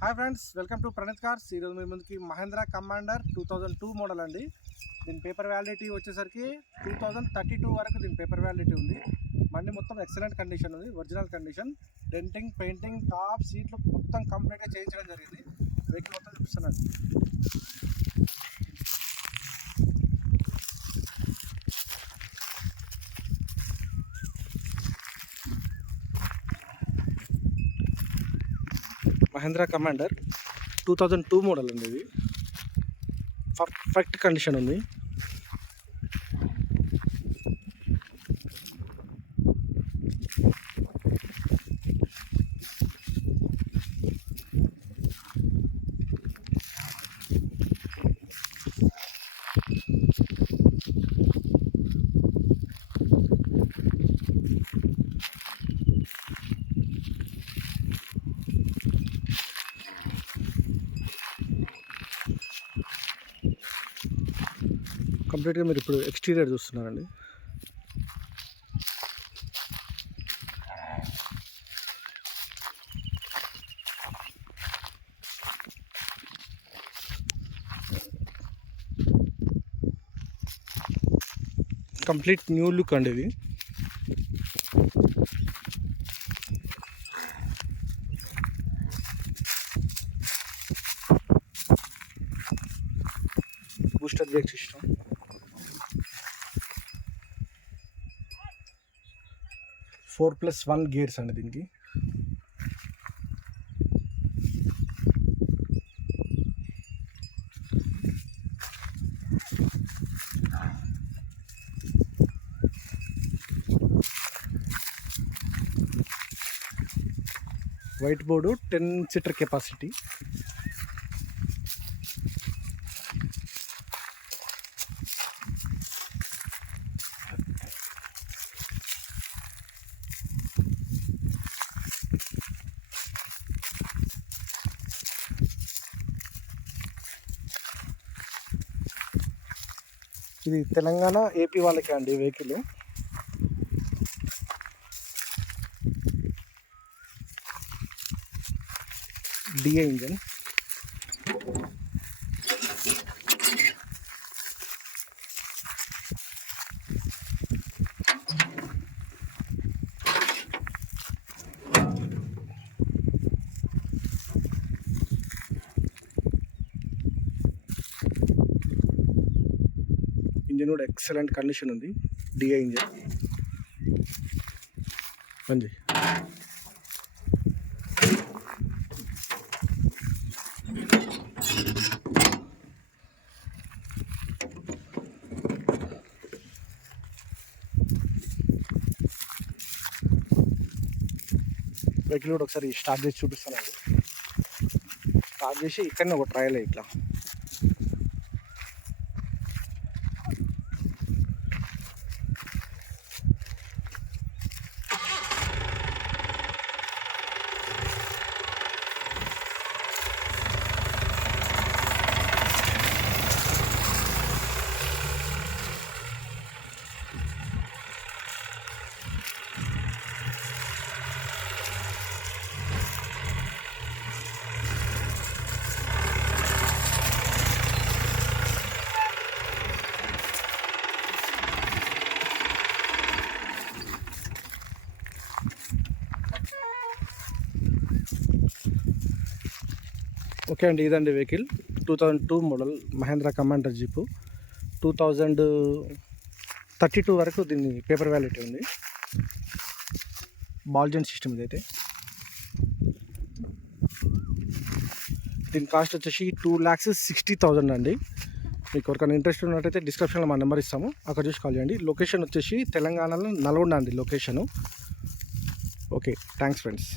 Hi friends, welcome to Praneeth కార్స్. ఈరోజు మీ ముందుకి మహేంద్ర కమాండర్ 2002 మోడల్ అండి. దీని పేపర్ వ్యాలిడిటీ వచ్చేసరికి 2032 వరకు దీని పేపర్ వ్యాలిడిటీ ఉంది. బండి మొత్తం ఎక్సలెంట్ కండిషన్ ఉంది, original condition. Denting, painting, top సీట్లు మొత్తం కంప్లీట్గా చేయించడం జరిగింది. వెహికల్ మొత్తం చూపిస్తున్నాను. మహేంద్ర కమాండర్ 2002 మోడల్ అండి. ఇది పర్ఫెక్ట్ కండిషన్ ఉంది. కంప్లీట్గా మీరు ఇప్పుడు ఎక్స్టీరియర్ చూస్తున్నారండి. కంప్లీట్ న్యూ లుక్ అండి ఇది. Booster brake system, four plus 1 gears అండి దీనికి. White board, 10 seater capacity. ఇది తెలంగాణ, ఏపీ వాళ్ళకే అండి వెహికల్. DA engine. ఇంజన్ కూడా ఎక్సలెంట్ కండిషన్ ఉంది. డిఐ ఇంజన్ మంచి. వెహికల్ కూడా ఒకసారి స్టార్ట్ చేసి చూపిస్తాను. స్టార్ట్ చేసి ఇక్కడనే ఒక ట్రయల్ ఇట్లా. ఓకే అండి, ఇదండి vehicle. 2002 model Mahindra Commander jeep. 2032 వరకు దీన్ని పేపర్ వ్యాలిడిటీ ఉంది. బాల్జన్ సిస్టమ్ ఇదైతే. దీని కాస్ట్ వచ్చేసి 2,60,000 అండి. మీకు ఎవరికైనా ఇంట్రెస్ట్ ఉన్నట్టయితే డిస్క్రిప్షన్లో మా నెంబర్ ఇస్తాము, అక్కడ చూసి కాల్ చేయండి. లొకేషన్ వచ్చేసి తెలంగాణలో నల్గొండ అండి లొకేషను. Okay, thanks friends.